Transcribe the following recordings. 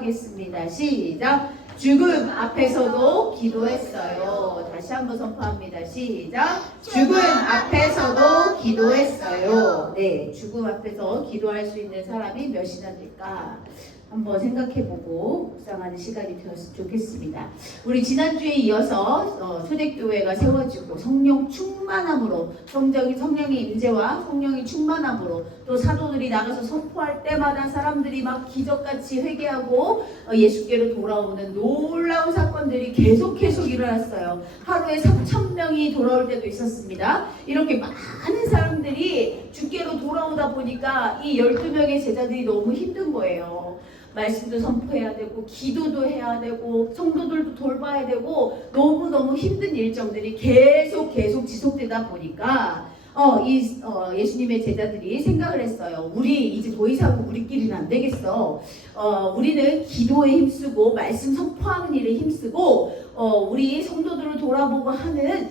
선포하겠습니다. 시작. 죽음 앞에서도 기도했어요. 다시 한번 선포합니다. 시작. 죽음 앞에서도 기도했어요. 네, 죽음 앞에서 기도할 수 있는 사람이 몇이나 될까? 한번 생각해보고 묵상하는 시간이 되었으면 좋겠습니다. 우리 지난주에 이어서 초대교회가 세워지고 성령 충만함으로 성령의 임재와 성령의 충만함으로 또 사도들이 나가서 선포할 때마다 사람들이 막 기적같이 회개하고 예수께로 돌아오는 놀라운 사건들이 계속 일어났어요. 하루에 3,000명이 돌아올 때도 있었습니다. 이렇게 많은 사람들이 주께로 돌아오다 보니까 이 12명의 제자들이 너무 힘든 거예요. 말씀도 선포해야 되고 기도도 해야 되고 성도들도 돌봐야 되고 너무너무 힘든 일정들이 계속 지속되다 보니까 예수님의 제자들이 생각을 했어요. 우리 이제 더 이상 우리끼리는 안 되겠어. 우리는 기도에 힘쓰고 말씀 선포하는 일에 힘쓰고 우리 성도들을 돌아보고 하는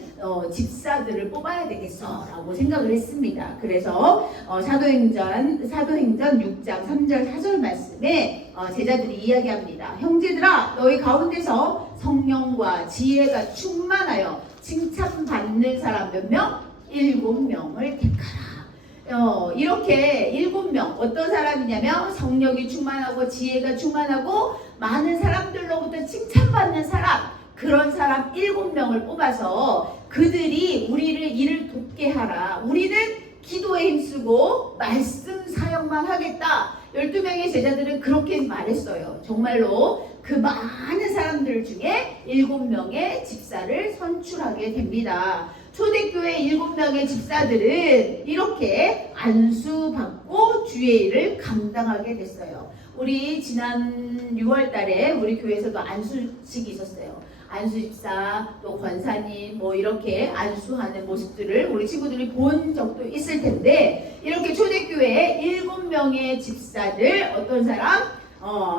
집사들을 뽑아야 되겠어 라고 생각을 했습니다. 그래서 사도행전 6장 3절 4절 말씀에 제자들이 이야기합니다. 형제들아 너희 가운데서 성령과 지혜가 충만하여 칭찬받는 사람 몇 명? 7명을 택하라. 이렇게 7명 어떤 사람이냐면 성령이 충만하고 지혜가 충만하고 많은 사람들로부터 칭찬받는 사람, 그런 사람 7명을 뽑아서 그들이 우리를 일을 돕게 하라. 우리는 기도에 힘쓰고 말씀 사역만 하겠다. 12명의 제자들은 그렇게 말했어요. 정말로 그 많은 사람들 중에 7명의 집사를 선출하게 됩니다. 초대교회 7명의 집사들은 이렇게 안수받고 주의 일을 감당하게 됐어요. 우리 지난 6월 달에 우리 교회에서도 안수식이 있었어요. 안수집사, 또 권사님 이렇게 안수하는 모습들을 우리 친구들이 본 적도 있을 텐데, 이렇게 초대교회 7명의 집사들, 어떤 사람?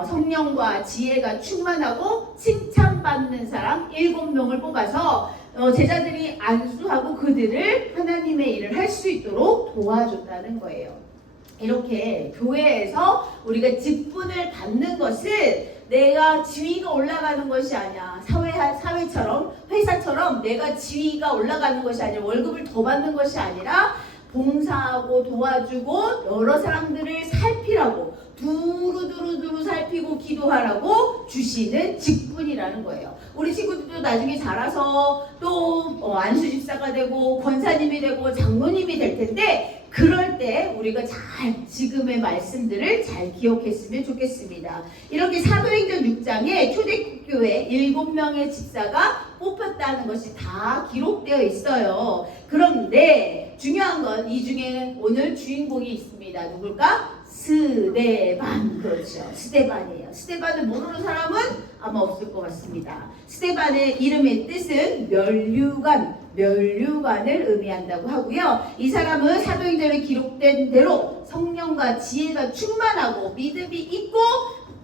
성령과 지혜가 충만하고 칭찬받는 사람 7명을 뽑아서 제자들이 안수하고 그들을 하나님의 일을 할 수 있도록 도와줬다는 거예요. 이렇게 교회에서 우리가 직분을 받는 것은 내가 지위가 올라가는 것이 아니야. 사회처럼 회사처럼 내가 지위가 올라가는 것이 아니라 월급을 더 받는 것이 아니라 봉사하고 도와주고 여러 사람들을 살피라고 두루두루 살피고 기도하라고 주시는 직분이라는 거예요. 우리 친구들도 나중에 자라서 또 안수집사가 되고 권사님이 되고 장로님이 될 텐데, 그럴 때 우리가 잘 지금의 말씀들을 잘 기억했으면 좋겠습니다. 이렇게 사도행전 6장에 초대교회 7명의 집사가 뽑혔다는 것이 다 기록되어 있어요. 그런데 중요한 건 이 중에 오늘 주인공이 있습니다. 누굴까? 스데반. 그렇죠. 스데반이에요. 스데반을 모르는 사람은 아마 없을 것 같습니다. 스데반의 이름의 뜻은 멸류관을 의미한다고 하고요. 이 사람은 사도행전에 기록된 대로 성령과 지혜가 충만하고 믿음이 있고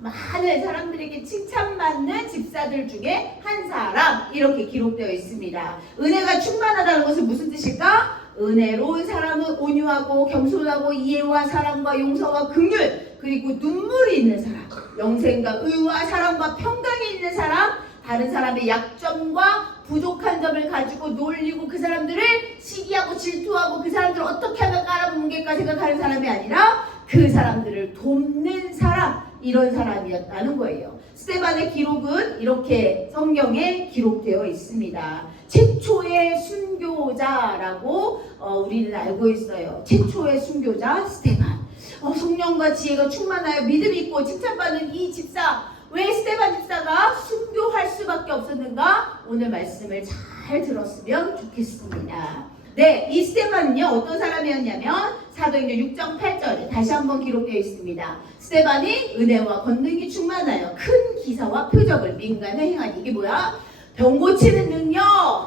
많은 사람들에게 칭찬받는 집사들 중에 한 사람, 이렇게 기록되어 있습니다. 은혜가 충만하다는 것은 무슨 뜻일까? 은혜로운 사람은 온유하고 겸손하고 이해와 사랑과 용서와 긍휼, 그리고 눈물이 있는 사람, 영생과 의와 사랑과 평강이 있는 사람, 다른 사람의 약점과 부족한 점을 가지고 놀리고 그 사람들을 시기하고 질투하고 그 사람들을 어떻게 하면 깔아뭉갤까 생각하는 사람이 아니라 그 사람들을 돕는 사람, 이런 사람이었다는 거예요. 스데반의 기록은 이렇게 성경에 기록되어 있습니다. 최초의 순교자라고 우리는 알고 있어요. 최초의 순교자 스데반. 성령과 지혜가 충만하여 믿음 있고 칭찬받는 이 집사, 왜 스데반 집사가 순교할 수밖에 없었는가? 오늘 말씀을 잘 들었으면 좋겠습니다. 네, 이 스데반은요 어떤 사람이었냐면 사도행전 6장 8절에 다시 한번 기록되어 있습니다. 스데반이 은혜와 권능이 충만하여 큰 기사와 표적을 민간에 행하니, 이게 뭐야? 병 고치는 능력,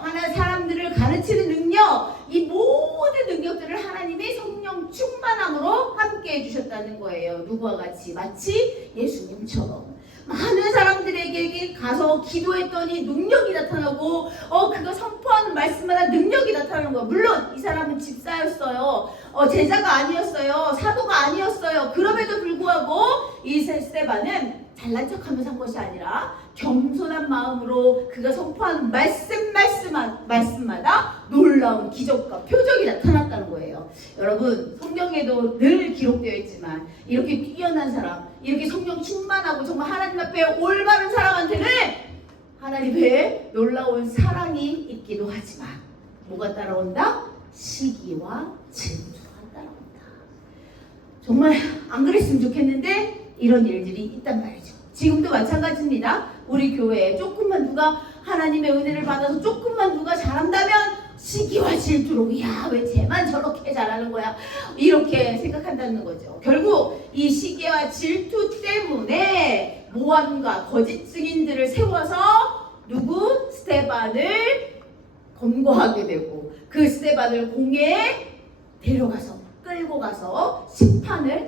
하나님 사람들을 가르치는 능력, 이 모든 능력들을 하나님의 성령 충만함으로 함께 해주셨다는 거예요. 누구와 같이? 마치 예수님처럼. 많은 사람들에게 가서 기도했더니 능력이 나타나고 그거 선포하는 말씀마다 능력이 나타나는 거예요. 물론 이 사람은 집사였어요. 제자가 아니었어요. 사도가 아니었어요. 그럼에도 불구하고 이 스데반은 잘난 척하면서 한 것이 아니라 겸손한 마음으로 그가 선포한 말씀마다 놀라운 기적과 표적이 나타났다는 거예요. 여러분, 성경에도 늘 기록되어 있지만 이렇게 뛰어난 사람, 이렇게 성령 충만하고 정말 하나님 앞에 올바른 사람한테는 하나님의 놀라운 사랑이 있기도 하지만 뭐가 따라온다? 시기와 질투가 따라온다. 정말 안 그랬으면 좋겠는데 이런 일들이 있단 말이죠. 지금도 마찬가지입니다. 우리 교회에 조금만 누가 하나님의 은혜를 받아서 조금만 누가 잘한다면 시기와 질투로 야, 왜 쟤만 저렇게 잘하는 거야? 이렇게 생각한다는 거죠. 결국 이 시기와 질투 때문에 모함과 거짓 증인들을 세워서 누구? 스데반을 검거하게 되고 그 스데반을 공회에 데려가서 끌고 가서 재판을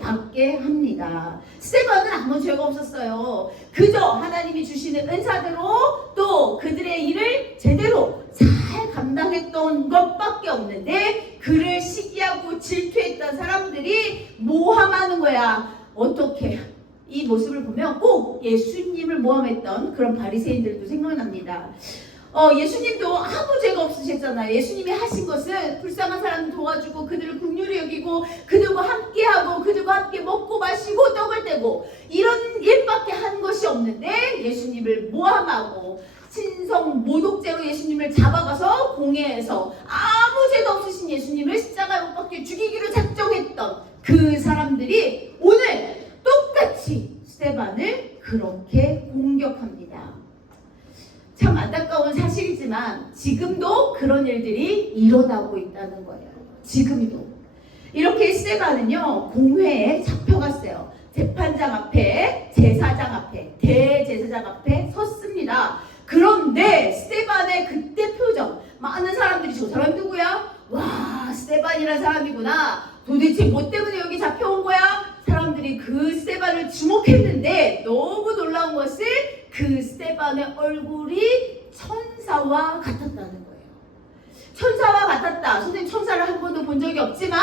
받게 합니다. 스데반은 아무 죄가 없었어요. 그저 하나님이 주시는 은사대로 또 그들의 일을 제대로 잘 감당했던 것밖에 없는데 그를 시기하고 질투했던 사람들이 모함하는 거야. 어떻게? 이 모습을 보면 꼭 예수님을 모함했던 그런 바리새인들도 생각납니다. 예수님도 아무 죄가 없으셨잖아요. 예수님이 하신 것은 불쌍한 사람 도와주고 그들을 긍휼히 여기고 그들과 함께하고 그들과 함께 먹고 마시고 떡을 떼고 이런 일밖에 한 것이 없는데 예수님을 모함하고 친성 모독죄로 예수님을 잡아가서 공회에서 아무 죄도 없으신 예수님을 십자가에 못 박혀 죽이기로 작정했던 그 사람들이 오늘 똑같이 스데반을 그렇게 공격합니다. 참 안타까운 사실이지만 지금도 그런 일들이 일어나고 있다는 거예요. 지금도. 이렇게 스데반은요, 공회에 잡혀갔어요. 재판장 앞에, 제사장 앞에, 대제사장 앞에 섰습니다. 그런데 스데반의 그때 표정, 많은 사람들이 저 사람 누구야? 와, 스데반이라는 사람이구나. 도대체 뭐 때문에 여기 잡혀온 거야? 사람들이 그 스데반을 주목했는데 너무 놀라운 것은 그 스데반의 얼굴이 천사와 같았다는 거예요. 천사와 같았다. 선생님 천사를 한 번도 본 적이 없지만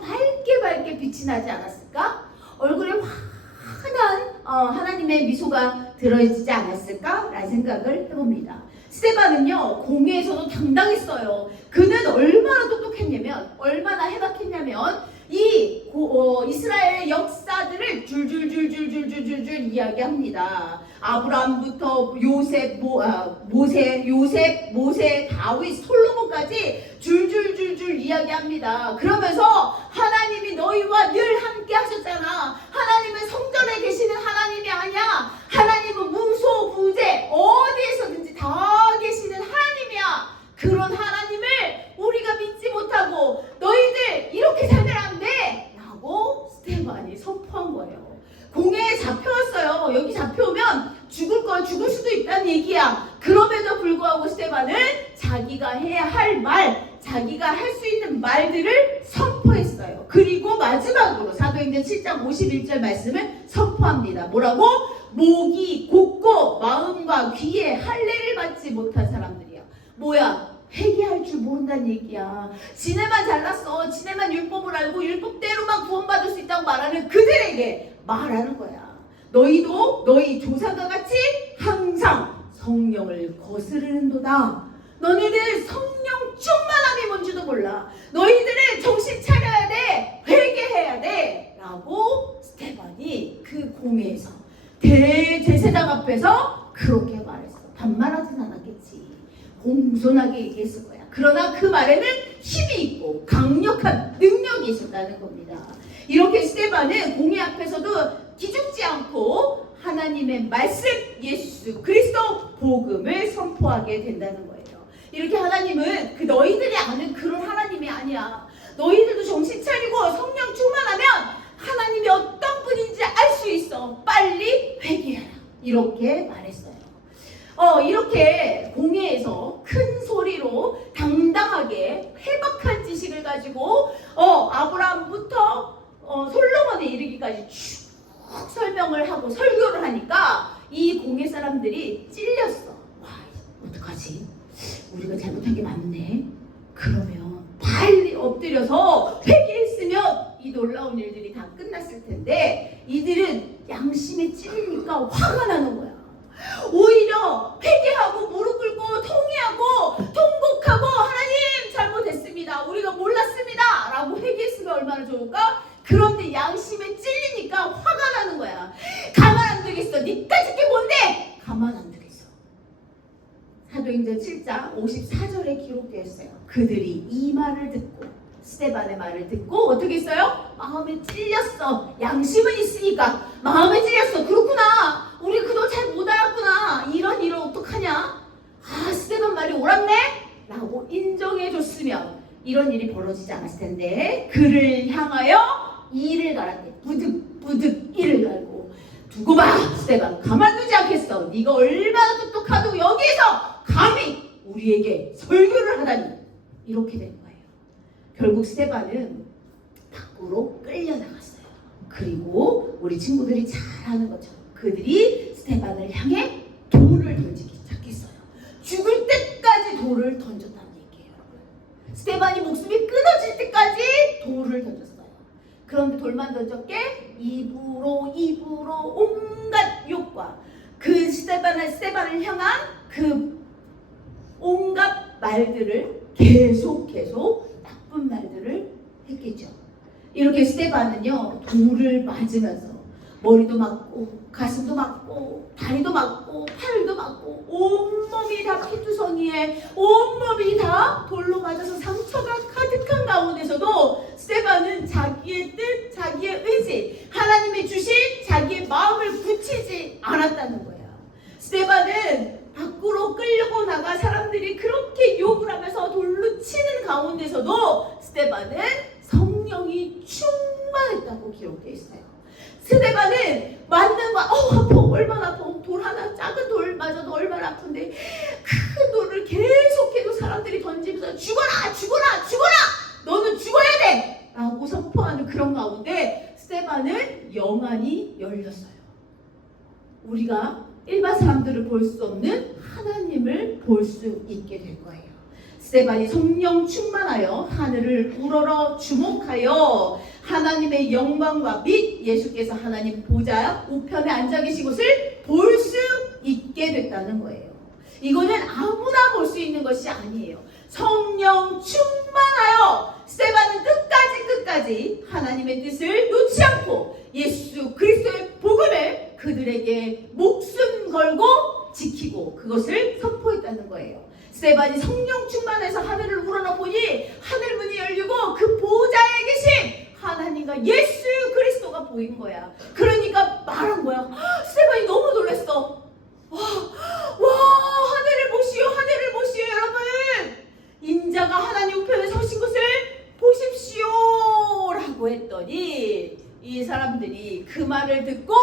밝게 빛이 나지 않았을까? 얼굴에 환한 하나님의 미소가 들어있지 않았을까? 라는 생각을 해봅니다. 스데반은요, 공회에서도 당당했어요. 그는 얼마나 똑똑했냐면, 얼마나 해박했냐면 이스라엘의 역사들을 줄줄줄줄줄줄줄 이야기합니다. 아브라함부터 요셉, 모세, 다윗, 솔로몬까지 줄줄줄줄 이야기합니다. 그러면서 하나님이 너희와 늘 함께 하셨잖아. 하나님은 성전에 계시는 하나님이 아니야. 하나님은 무소부재 어디에서든지 다 계시는 하나님이야. 그런 하나님을 우리가 믿지 못하고 너희들 이렇게 살면 안 돼! 라고 스데반이 선포한 거예요. 공회에 잡혀왔어요. 여기 잡혀오면 죽을 수도 있다는 얘기야. 그럼에도 불구하고 스데반은 자기가 해야 할 말, 자기가 할 수 있는 말들을 선포했어요. 그리고 마지막으로 사도행전 7장 51절 말씀을 선포합니다. 뭐라고? 목이 곧고 마음과 귀에 할례를 받지 못한 사람들이야. 뭐야? 회개할 줄 모른다는 얘기야. 지네만 잘났어. 지네만 율법을 알고 율법대로만 구원받을 수 있다고 말하는 그들에게 말하는 거야. 너희도 너희 조상과 같이 항상 성령을 거스르는도다. 너희들 성령 충만함이 뭔지도 몰라. 너희들은 정신 차려야 돼. 회개해야 돼. 라고 스데반이 그 공회에서 대제사장 앞에서 그렇게 말했어. 반말하진 않았겠지. 공손하게 얘기했을 거야. 그러나 그 말에는 힘이 있고 강력한 능력이 있었다는 겁니다. 이렇게 스데반은 공회 앞에서도 기죽지 않고 하나님의 말씀, 예수 그리스도 복음을 선포하게 된다는 거예요. 이렇게 하나님은 그 너희들이 아는 그런 하나님이 아니야. 너희들도 정신 차리고 성령 충만하면 하나님이 어떤 분인지 알 수 있어. 빨리 회개하라. 이렇게 말했어요. 이렇게 공회에서 큰 소리로 당당하게 해박한 지식을 가지고 아브라함부터 솔로몬에 이르기까지 쭉 설명을 하고 설교를 하니까 이 공회 사람들이 찔렸어. 와, 어떡하지? 우리가 잘못한 게 맞네. 그러면 빨리 엎드려서 회개했으면 이 놀라운 일들이 다 끝났을 텐데 이들은 양심의 찔리니까 화가 나는 거야. 오히려 회개하고 무릎 꿇고 통회하고 통곡하고 하나님 잘못했습니다. 우리가 몰랐습니다. 라고 회개했으면 얼마나 좋을까? 그런데 양심에 찔리니까 화가 나는 거야. 가만 안 두겠어. 니까짓 게 뭔데? 가만 안 두겠어. 사도행전 7장 54절에 기록되어 있어요. 그들이 이 말을 듣고 스데반의 말을 듣고 어떻게 했어요? 마음에 찔렸어. 양심은 있으니까 마음에 찔렸어. 그렇구나. 우리 그동안 잘 못 알았구나. 이런 일을 어떡하냐? 아, 스데반 말이 옳았네? 라고 인정해 줬으면 이런 일이 벌어지지 않았을 텐데 그를 향하여 이를 갈았대. 부득 이를 갈고 두고 봐. 스데반 가만두지 않겠어. 네가 얼마나 똑똑하다고 여기에서 감히 우리에게 설교를 하다니. 이렇게 된 거예요. 결국 스데반은 밖으로 끌려나갔어요. 그리고 우리 친구들이 잘 아는 것처럼 그들이 스데반을 향해 돌을 던지기 시작했어요. 죽을 때까지 돌을 던졌다는 얘기예요, 여러분. 스데반이 목숨이 끊어질 때까지 돌을 던졌어요. 그런데 돌만 던졌게 입으로 온갖 욕과 그 스데반을 향한 그 온갖 말들을 계속 나쁜 말들을 했겠죠. 이렇게 스데반은요 돌을 맞으면서 머리도 맞고 가슴도 맞고 다리도 맞고 팔도 맞고 온몸이 다 피투성이에 온몸이 다 돌로 맞아서 상처가 가득한 가운데서도 스데반은 자기의 뜻, 자기의 의지, 하나님이 주신 자기의 마음을 굳히지 않았다는 거예요. 스데반은 밖으로 끌려고 나가 사람들이 그렇게 욕을 하면서 돌로 치는 가운데서도 스데반은 성령이 충만했다고 기록되어 있어요. 스데반은 맞는 거, 아파, 얼마나 아파. 돌 하나, 작은 돌 맞아도 얼마나 아픈데 큰 돌을 계속해서 사람들이 던지면서 죽어라! 너는 죽어야 돼! 라고 선포하는 그런 가운데 스데반은 영안이 열렸어요. 우리가 일반 사람들을 볼 수 없는 하나님을 볼 수 있게 될 거예요. 스데반이 성령 충만하여 하늘을 우러러 주목하여 하나님의 영광과 및 예수께서 하나님 보좌 우편에 앉아 계신 것을 볼 수 있게 됐다는 거예요. 이거는 아무나 볼 수 있는 것이 아니에요. 성령 충만하여 스데반은 끝까지 하나님의 뜻을 놓지 않고 예수 그리스도의 복음을 그들에게 목숨 걸고 지키고 그것을 선포했다는 거예요. 스데반이 성령 충만해서 하늘을 우러러 보니 하늘 문이 열리고 그 보좌에 계신 하나님과 예수 그리스도가 보인 거야. 그러니까 말한 거야. 스데반이 너무 놀랐어. 와, 하늘을 보시오 여러분. 인자가 하나님 우편에 서신 것을 보십시오 라고 했더니 이 사람들이 그 말을 듣고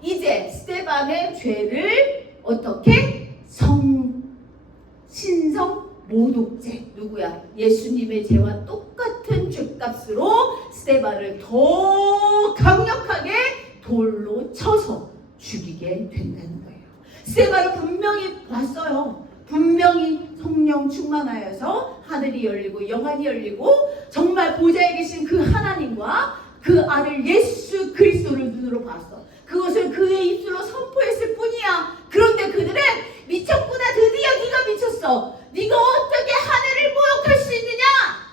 이제 스데반의 죄를 어떻게 신성 모독죄, 누구야? 예수님의 죄와 똑같은 죄값으로 스데반을 더 강력하게 돌로 쳐서 죽이게 된다는 거예요. 스데반은 분명히 봤어요. 분명히 성령 충만하여서 하늘이 열리고 영안이 열리고 정말 보좌에 계신 그 하나님과 그 아들 예수 그리스도를 눈으로 봤어. 그것을 그의 입술로 선포했을 뿐이야. 그런데 그들은 미쳤구나. 드디어 네가 미쳤어. 네가 어떻게 하늘을 모욕할 수 있느냐?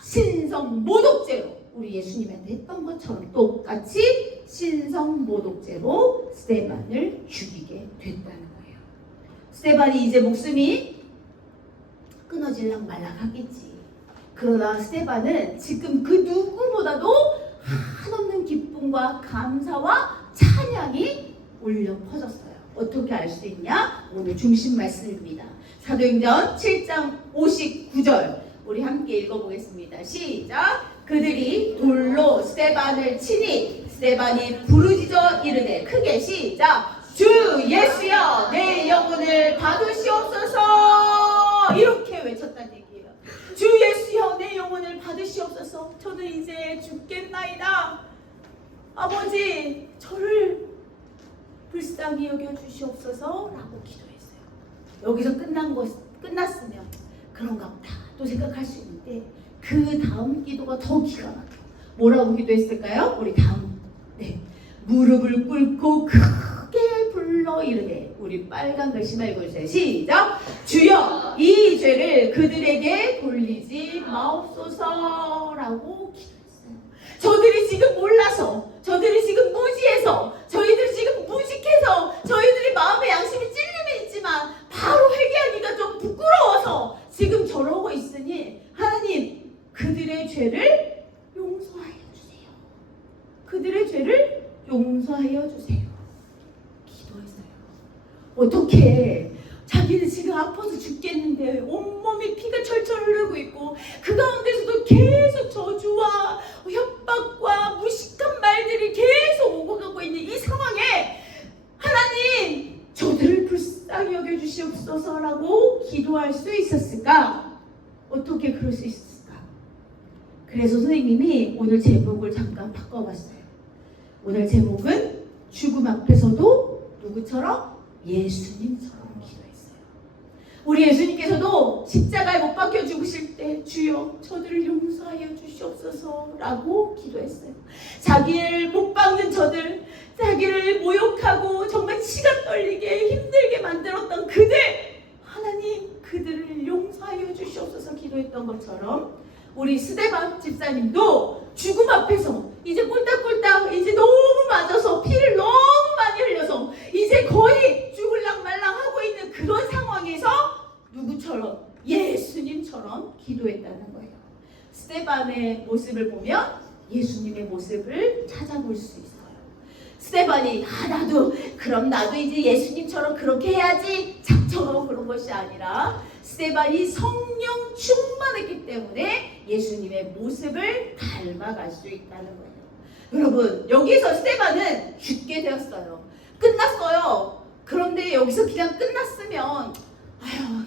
신성 모독죄로 우리 예수님한테 했던 것처럼 똑같이 신성 모독죄로 스데반을 죽이게 됐다는 거예요. 스데반이 이제 목숨이 끊어질랑 말랑 하겠지. 그러나 스데반은 지금 그 누구보다도 한없는 기쁨과 감사와 찬양이 울려 퍼졌어요. 어떻게 알 수 있냐? 오늘 중심 말씀입니다. 사도행전 7장 59절 우리 함께 읽어보겠습니다. 시작! 그들이 돌로 스데반을 치니 스데반이 부르짖어 이르되 크게 시작! 주 예수여 내 영혼을 받으시옵소서. 이렇게 외쳤다는 얘기예요. 주 예수여 내 영혼을 받으시옵소서. 저는 이제 죽겠나이다. 아버지 저를 불쌍히 여겨주시옵소서 라고 기도했어요. 여기서 끝났으면 그런가 보다 또 생각할 수 있는데 그 다음 기도가 더 기가 막혀요. 뭐라고 기도했을까요? 우리 다음 무릎을 꿇고 크게 불러 이름에. 우리 빨간 글씨만 읽어주세요. 시작. 주여 이 죄를 그들에게 돌리지 마옵소서라고 기도했어요. 저들이 지금 몰라서, 저들이 지금 무지해서, 저희들이 지금 무직해서, 저희들이 마음의 양심이 찔림이 있지만 바로 회개하기가 좀 부끄러워서 지금 저러고 있으니 하나님 그들의 죄를 용서하여 주세요. 그들의 죄를 용서하여 주세요. 기도했어요. 어떻게 자기는 지금 아파서 죽겠는데 온몸이 피가 철철 흐르고 있고 그 가운데서도 계속 저주와 협박과 무식한 말들이 계속 오고 가고 있는 이 상황에 하나님 저들을 불쌍히 여겨주시옵소서라고 기도할 수 있었을까? 어떻게 그럴 수 있었을까? 그래서 선생님이 오늘 제목을 잠깐 바꿔봤어요. 오늘 제목은 죽음 앞에서도 누구처럼? 예수님처럼 기도했어요. 우리 예수님께서도 십자가에 못 박혀 죽으실 때 주여 저들을 용서하여 주시옵소서라고 기도했어요. 자기를 못 박는 저들, 자기를 모욕하고 정말 치가 떨리게 힘들게 만들었던 그들, 하나님 그들을 용서하여 주시옵소서 기도했던 것처럼 우리 스데반 집사님도 죽음 앞에서 이제 꼴딱꼴딱 이제 너무 맞아서 피를 너무 많이 흘려서 이제 거의 죽을랑 말랑 하고 있는 그런 상황에서 누구처럼? 예수님처럼 기도했다는 거예요. 스데반의 모습을 보면 예수님의 모습을 찾아볼 수 있어요. 스데반이 그럼 나도 이제 예수님처럼 그렇게 해야지 작정하고 그런 것이 아니라 스데반이 성령 충만했기 때문에 예수님의 모습을 닮아갈 수 있다는 거예요. 여러분 여기서 스데반은 죽게 되었어요. 끝났어요. 그런데 여기서 그냥 끝났으면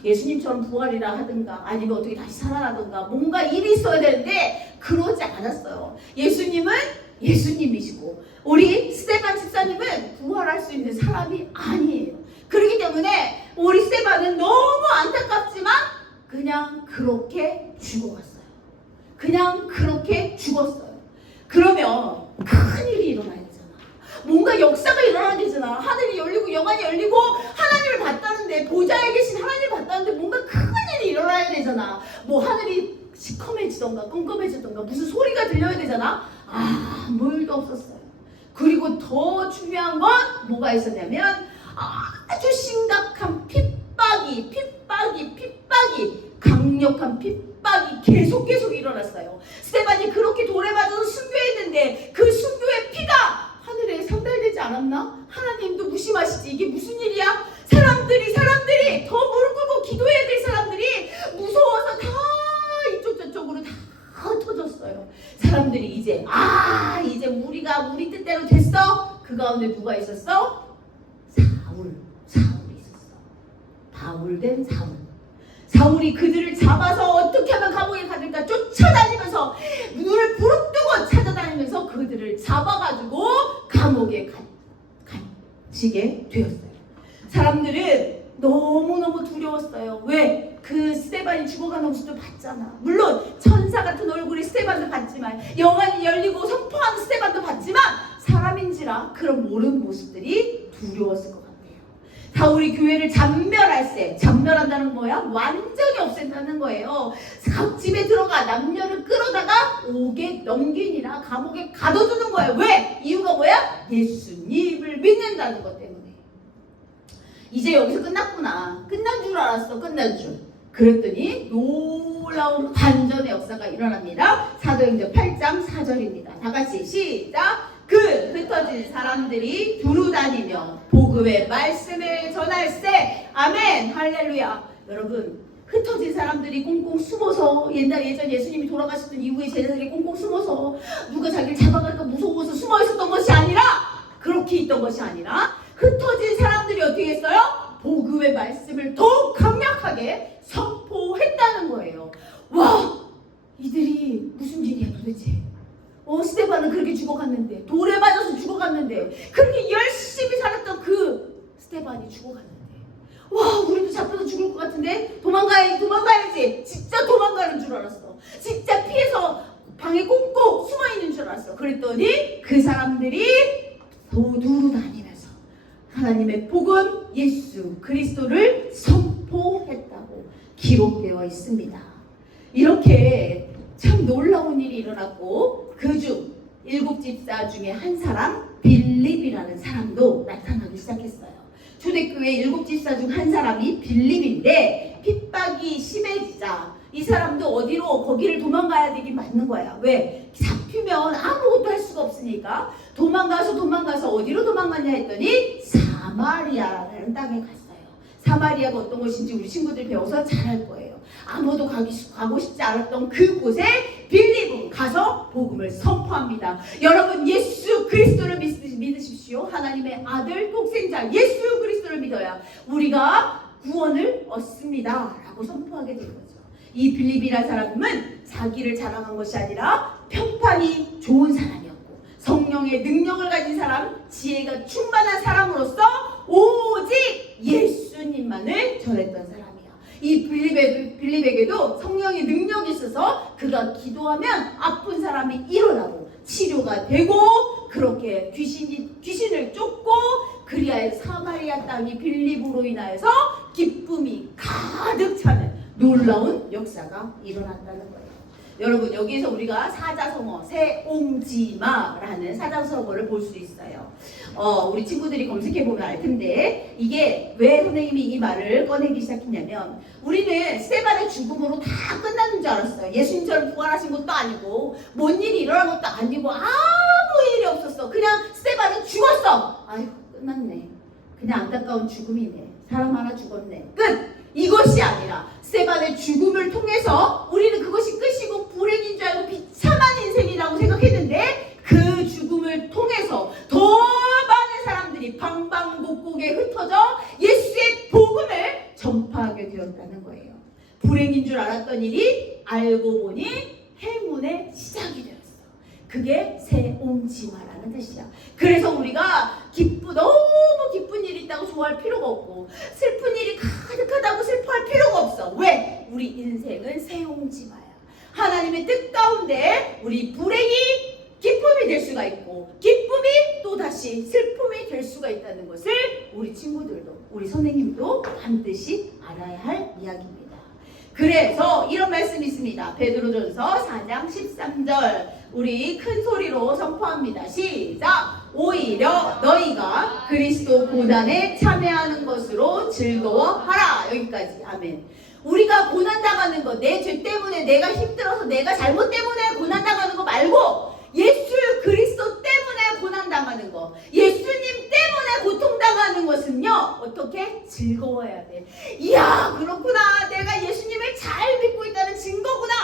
예수님처럼 부활이라 하든가 아니면 어떻게 다시 살아나든가 뭔가 일이 있어야 되는데 그러지 않았어요. 예수님은 예수님이시고 우리 스데반 집사님은 부활할 수 있는 사람이 아니에요. 그렇기 때문에 우리 스데반은 너무 안타깝지만 그냥 그렇게 죽어갔어요. 그냥 그렇게 죽었어요. 그러면 큰일이 일어나야 되잖아. 뭔가 역사가 일어나야 되잖아. 하늘이 열리고 영안이 열리고 하나님을 봤다는데, 보좌에 계신 하나님을 봤다는데 뭔가 큰일이 일어나야 되잖아. 뭐 하늘이 시커매지던가 깜깜해지던가 무슨 소리가 들려야 되잖아. 아무 일도 없었어요. 그리고 더 중요한 건 뭐가 있었냐면 아주 심각한 핍박이 강력한 핍박이 계속 일어났어요. 스데반이 그렇게 돌에 맞아서 순교했는데 그 순교의 피가 하늘에 상달되지 않았나? 하나님도 무심하시지. 이게 무슨 일이야? 사람들이 더 무릎 꿇고 기도해야 될 사람들이 무서워서 다 이쪽 저쪽으로 다 흩어졌어요. 사람들이 이제 우리가 우리 뜻대로 됐어? 그 가운데 누가 있었어? 사울이 있었어. 바울된 사울이 그들을 잡아서 어떻게 하면 감옥에 가둘까 쫓아다니면서 눈을 부릅뜨고 찾아다니면서 그들을 잡아가지고 감옥에 갇히게 되었어요. 사람들은 너무너무 두려웠어요. 왜? 그 스데반이 죽어가는 모습도 봤잖아. 물론 천사 같은 얼굴의 스데반도 봤지만, 영안이 열리고 선포하는 스데반도 봤지만 사람인지라 그런 모르는 모습들이 두려웠을 것 같아요. 사울이 교회를 잔멸한다는 거야? 완전히 없앤다는 거예요. 각 집에 들어가 남녀를 끌어다가 옥에 넘기니라 감옥에 가둬두는 거예요. 왜? 이유가 뭐야? 예수님을 믿는다는 것 때문에. 이제 여기서 끝났구나. 끝난 줄 알았어. 그랬더니 놀라운 반전의 역사가 일어납니다. 사도행전 8장 4절입니다. 다 같이 시작. 흩어진 사람들이 두루 다니며 복음의 말씀을 전할세. 아멘. 할렐루야. 여러분, 흩어진 사람들이 꽁꽁 숨어서 예전 예수님이 돌아가셨던 이후에 제자들이 꽁꽁 숨어서 누가 자기를 잡아갈까 무서워서 숨어 있었던 것이 아니라, 그렇게 있던 것이 아니라 흩어진 사람들이 어떻게 했어요? 복음의 말씀을 더욱 강력하게 선포했다는 거예요. 와, 이들이 무슨 일이야 도대체? 스데반은 그렇게 죽어갔는데, 돌에 맞아서 죽어갔는데, 그렇게 열심히 살았던 그 스데반이 죽어갔는데, 와, 우리도 잡혀서 죽을 것 같은데 도망가야지. 진짜 도망가는 줄 알았어. 진짜 피해서 방에 꽁꽁 숨어있는 줄 알았어. 그랬더니 그 사람들이 도두루 다니면서 하나님의 복음 예수 그리스도를 선포했다고 기록되어 있습니다. 이렇게 참 놀라운 일이 일어났고 그중 7집사 중에 한 사람 빌립이라는 사람도 나타나기 시작했어요. 초대교회 7집사 중 한 사람이 빌립인데 핍박이 심해지자 이 사람도 어디로 거기를 도망가야 되긴 맞는 거야. 왜? 잡히면 아무것도 할 수가 없으니까 도망가서 어디로 도망갔냐 했더니 사마리아라는 땅에 갔어요. 사마리아가 어떤 곳인지 우리 친구들 배워서 잘 알 거예요. 아무도 가고 싶지 않았던 그곳에 빌립은 가서 복음을 선포합니다. 여러분 예수 그리스도를 믿으십시오. 하나님의 아들 독생자 예수 그리스도를 믿어야 우리가 구원을 얻습니다 라고 선포하게 된 거죠. 이 빌립이라는 사람은 자기를 자랑한 것이 아니라 평판이 좋은 사람이었고 성령의 능력을 가진 사람, 지혜가 충만한 사람으로서 오직 예수님만을 전했던 사람이야. 이 빌립에게도 성령의 능력이 있어서 그가 기도하면 아픈 사람이 일어나고 치료가 되고 그렇게 귀신을 쫓고 그리하여 사마리아 땅이 빌립으로 인하여서 기쁨이 가득 차는 놀라운 역사가 일어났다는 거예요. 여러분 여기에서 우리가 사자성어 세옹지마라는 사자성어를 볼 수 있어요. 우리 친구들이 검색해보면 알 텐데 이게 왜 선생님이 이 말을 꺼내기 시작했냐면 우리는 스데반의 죽음으로 다 끝나는 줄 알았어요. 예수님처럼 부활하신 것도 아니고 뭔 일이 일어난 것도 아니고 아무 일이 없었어. 그냥 스데반은 죽었어. 아이고 끝났네. 그냥 안타까운 죽음이네. 사람 하나 죽었네. 끝! 이것이 아니라 스데반의 죽음을 통해서 우리는 그것이 끝이고 불행인 줄 알고 비참한 인생이라고 생각했는데 그 죽음을 통해서 더 많은 사람들이 방방곡곡에 흩어져 예수의 복음을 전파하게 되었다는 거예요. 불행인 줄 알았던 일이 알고 보니 행운의 시작이 되었어. 그게 세옹지마라는 뜻이야. 그래서 우리가 너무 기쁜 일이 있다고 좋아할 필요가 없고 슬픈 일이 가득하다고 슬퍼할 필요가 없어. 왜? 우리 인생은 세옹지마야. 하나님의 뜻 가운데 우리 불행이 기쁨이 될 수가 있고 기쁨이 또다시 슬픔이 될 수가 있다는 것을 우리 친구들도 우리 선생님도 반드시 알아야 할 이야기입니다. 그래서 이런 말씀이 있습니다. 베드로전서 4장 13절 우리 큰 소리로 선포합니다. 시작! 오히려 너희가 그리스도 고난에 참여하는 것으로 즐거워하라. 여기까지. 아멘. 우리가 고난당하는 거, 내 죄 때문에 내가 힘들어서 내가 잘못 때문에 고난당하는 거 말고 예수 그리스도 때문에 고난당하는 거, 예수님 때문에 고통당하는 것은요 어떻게? 즐거워야 돼. 이야 그렇구나. 내가 예수님을 잘 믿고 있다는 증거구나.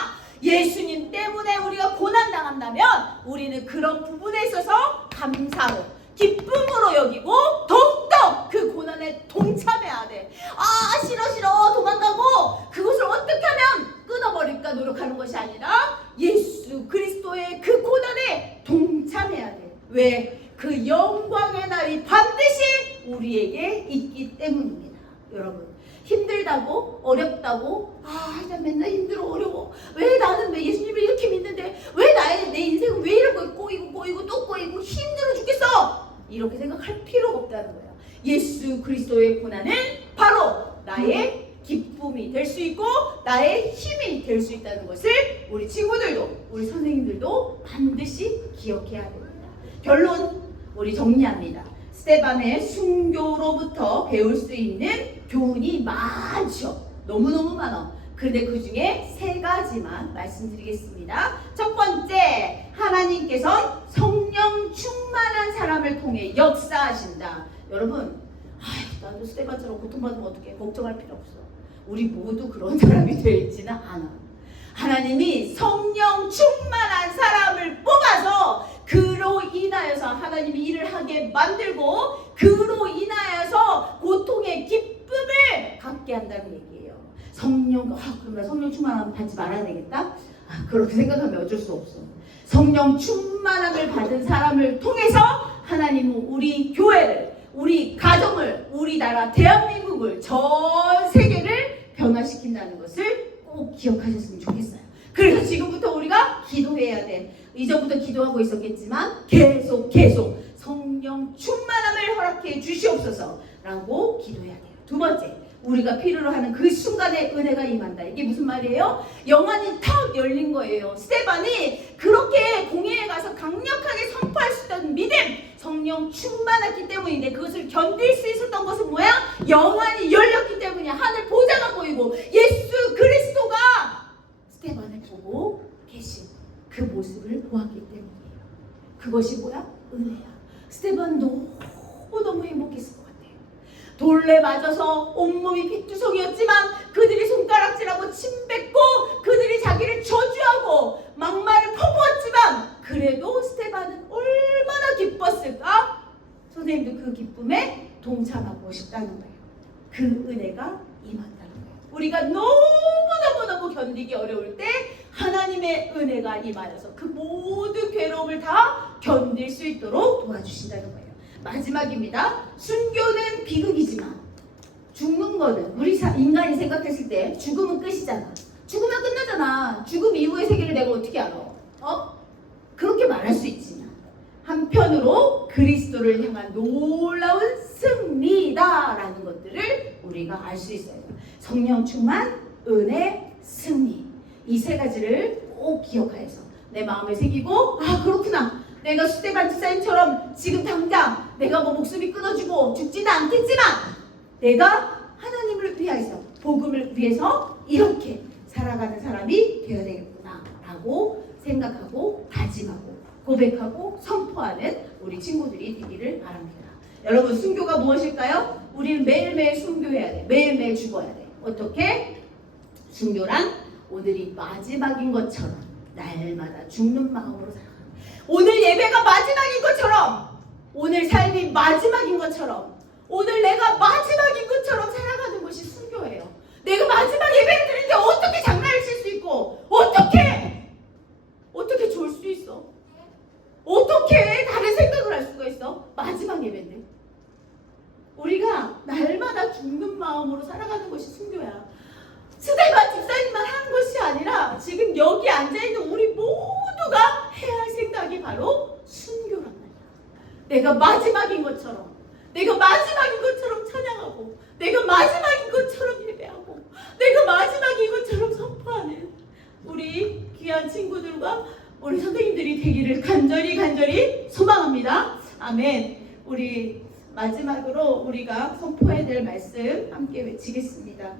예수님 때문에 우리가 고난당한다면 우리는 그런 부분에 있어서 감사로 기쁨으로 여기고 더욱더 그 고난에 동참해야 돼. 아 싫어 도망가고 그것을 어떻게 하면 끊어버릴까 노력하는 것이 아니라 예수 그리스도의 그 고난에 동참해야 돼. 왜? 그 영광의 날이 반드시 우리에게 있기 때문입니다. 여러분 힘들다고 어렵다고 나 맨날 힘들어 어려워 왜 예수님을 이렇게 믿는데 왜 내 인생은 왜 이런 거 꼬이고 또 꼬이고 힘들어 죽겠어 이렇게 생각할 필요가 없다는 거야. 예수 그리스도의 고난은 바로 나의 기쁨이 될 수 있고 나의 힘이 될 수 있다는 것을 우리 친구들도 우리 선생님들도 반드시 기억해야 됩니다. 결론 우리 정리합니다. 스데반의 순교로부터 배울 수 있는 교훈이 많죠. 너무너무 많아. 그런데 그 중에 3가지만 말씀드리겠습니다. 첫 번째, 하나님께서 성령 충만한 사람을 통해 역사하신다. 여러분, 나도 스데반처럼 고통받으면 어떡해? 걱정할 필요 없어. 우리 모두 그런 사람이 되어 있지는 않아. 하나님이 성령 충만한 사람을 뽑아서 그로 인하여서 하나님이 일을 하게 만들고 그로 인하여서 고통의 기쁨을 갖게 한다는 얘기예요. 그럼 나 성령 충만함 받지 말아야 되겠다? 그렇게 생각하면 어쩔 수 없어. 성령 충만함을 받은 사람을 통해서 하나님은 우리 교회를, 우리 가정을, 우리나라 대한민국을, 전 세계를 변화시킨다는 것을 꼭 기억하셨으면 좋겠어요. 그래서 지금부터 우리가 기도해야 돼. 이전부터 기도하고 있었겠지만 계속 성령 충만함을 허락해 주시옵소서라고 기도해야 돼요. 두 번째, 우리가 필요로 하는 그 순간에 은혜가 임한다. 이게 무슨 말이에요? 영안이 턱 열린 거예요. 스데반이 그렇게 공회에 가서 강력하게 선포할 수 있던 믿음, 성령 충만했기 때문인데 그것을 견딜 수 있었던 것은 뭐야? 영안이 열렸기 때문이야. 하늘 보좌가 보이고 예수 그리스도가 스데반을 보고 계신 그 모습을 보았기 때문이에요. 그것이 뭐야? 은혜야. 스데반 너무너무 행복했을 것 같아요. 돌에 맞아서 온몸이 피투성이었지만 그들이 손가락질하고 침 뱉고 그들이 자기를 저주하고 막말을 퍼부었지만 그래도 스데반은 얼마나 기뻤을까? 선생님도 그 기쁨에 동참하고 싶다는 거예요. 그 은혜가 임한다는 거예요. 우리가 너무너무너무 견디기 어려울 때 하나님의 은혜가 임하여서 그 모든 괴로움을 다 견딜 수 있도록 도와주신다는 거예요. 마지막입니다. 순교는 비극이지만 죽는 거는 우리 인간이 생각했을 때 죽음은 끝이잖아. 죽으면 끝나잖아. 죽음 이후의 세계를 내가 어떻게 알아? 그렇게 말할 수 있지만 한편으로 그리스도를 향한 놀라운 승리다라는 것들을 우리가 알 수 있어요. 성령 충만, 은혜, 승리. 이 세 가지를 꼭 기억하여서 내 마음에 새기고 그렇구나. 내가 스데반 집사님처럼 지금 당장 내가 목숨이 끊어지고 죽지는 않겠지만 내가 하나님을 위해서 복음을 위해서 이렇게 살아가는 사람이 되어야 되겠구나 라고 생각하고 다짐하고 고백하고 선포하는 우리 친구들이 되기를 바랍니다. 여러분, 순교가 무엇일까요? 우리는 매일매일 순교해야 돼. 매일매일 죽어야 돼. 어떻게? 순교란 오늘이 마지막인 것처럼 날마다 죽는 마음으로 살아가는 거예요. 오늘 예배가 마지막인 것처럼, 오늘 삶이 마지막인 것처럼, 오늘 내가 마지막인 것처럼 살아가는 것이 순교예요. 내가 마지막 예배를 드리는데 어떻게 장난을 칠 수 있고 어떻게 졸 수 있어? 어떻게 다른 생각을 할 수가 있어? 마지막 예배인데. 우리가 날마다 죽는 마음으로 살아가는 것이 순교야. 스데반 집사님만 하는 것이 아니라 지금 여기 앉아있는 우리 모두가 해야 할 생각이 바로 순교란 말이야. 내가 마지막인 것처럼, 내가 마지막인 것처럼 찬양하고, 내가 마지막인 것처럼 예배하고, 내가 마지막인 것처럼 선포하는 우리 귀한 친구들과 우리 선생님들이 되기를 간절히 소망합니다. 아멘. 우리 마지막으로 우리가 선포해야 될 말씀 함께 외치겠습니다.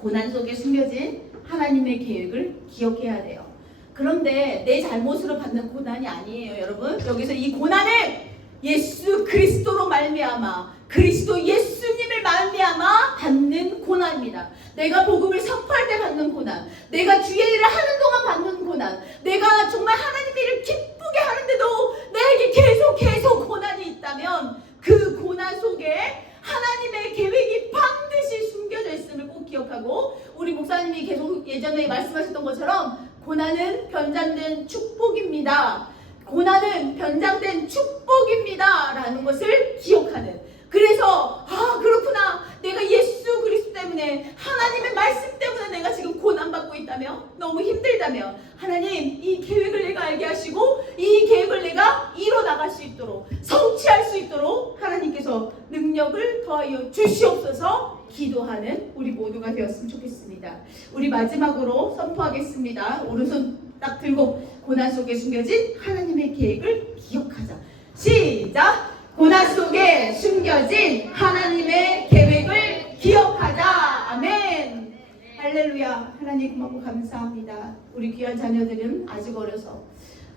고난 속에 숨겨진 하나님의 계획을 기억해야 돼요. 그런데 내 잘못으로 받는 고난이 아니에요, 여러분. 여기서 이 고난은 예수 그리스도로 말미암아, 그리스도 예수님을 말미암아 받는 고난입니다. 내가 복음을 선포할 때 받는 고난, 내가 주의 일을 하는 동안 받는 고난, 내가 정말 하나님의 일을 기쁘게 하는데도 나에게 계속 고난이 있다면 그 고난 속에 하나님의 계획이 반드시 숨겨져 있음을 꼭 기억하고, 우리 목사님이 계속 예전에 말씀하셨던 것처럼 고난은 변장된 축복입니다. 고난은 변장된 축복입니다 라는 것을 기억하는, 그래서 그렇구나, 내가 예수 그리스도 때문에, 하나님의 말씀 때문에 내가 지금 고난받고 있다며, 너무 힘들다며, 하나님 이 계획을 내가 알게 하시고 이 계획을 내가 이뤄나갈 수 있도록, 성취할 수 있도록 하나님께서 능력을 더하여 주시옵소서 기도하는 우리 모두가 되었으면 좋겠습니다. 우리 마지막으로 선포하겠습니다. 오른손 딱 들고 고난 속에 숨겨진 하나님의 계획을 기억하자. 시작! 고난 속에 숨겨진 하나님의 계획을 기억하자. 아멘. 할렐루야. 하나님 고맙고 감사합니다. 우리 귀한 자녀들은 아직 어려서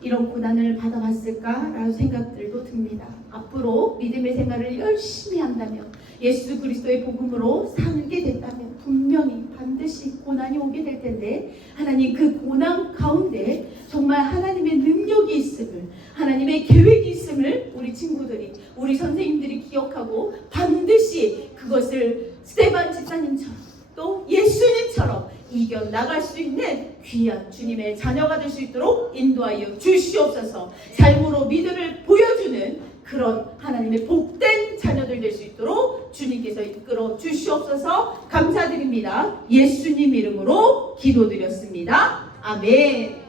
이런 고난을 받아봤을까라는 생각들도 듭니다. 앞으로 믿음의 생활을 열심히 한다면, 예수 그리스도의 복음으로 살게 된다면 분명히 반드시 고난이 오게 될 텐데, 하나님 그 고난 가운데 정말 하나님의 능력이 있음을, 하나님의 계획이 있음을 우리 친구들이, 우리 선생님들이 기억하고 반드시 그것을 스데반 집사님처럼 또 예수님처럼 이겨나갈 수 있는 귀한 주님의 자녀가 될 수 있도록 인도하여 주시옵소서. 삶으로 믿음을 보여주는 그런 하나님의 복된 자녀들 될 수 있도록 주님께서 이끌어 주시옵소서. 감사드립니다. 예수님 이름으로 기도드렸습니다. 아멘.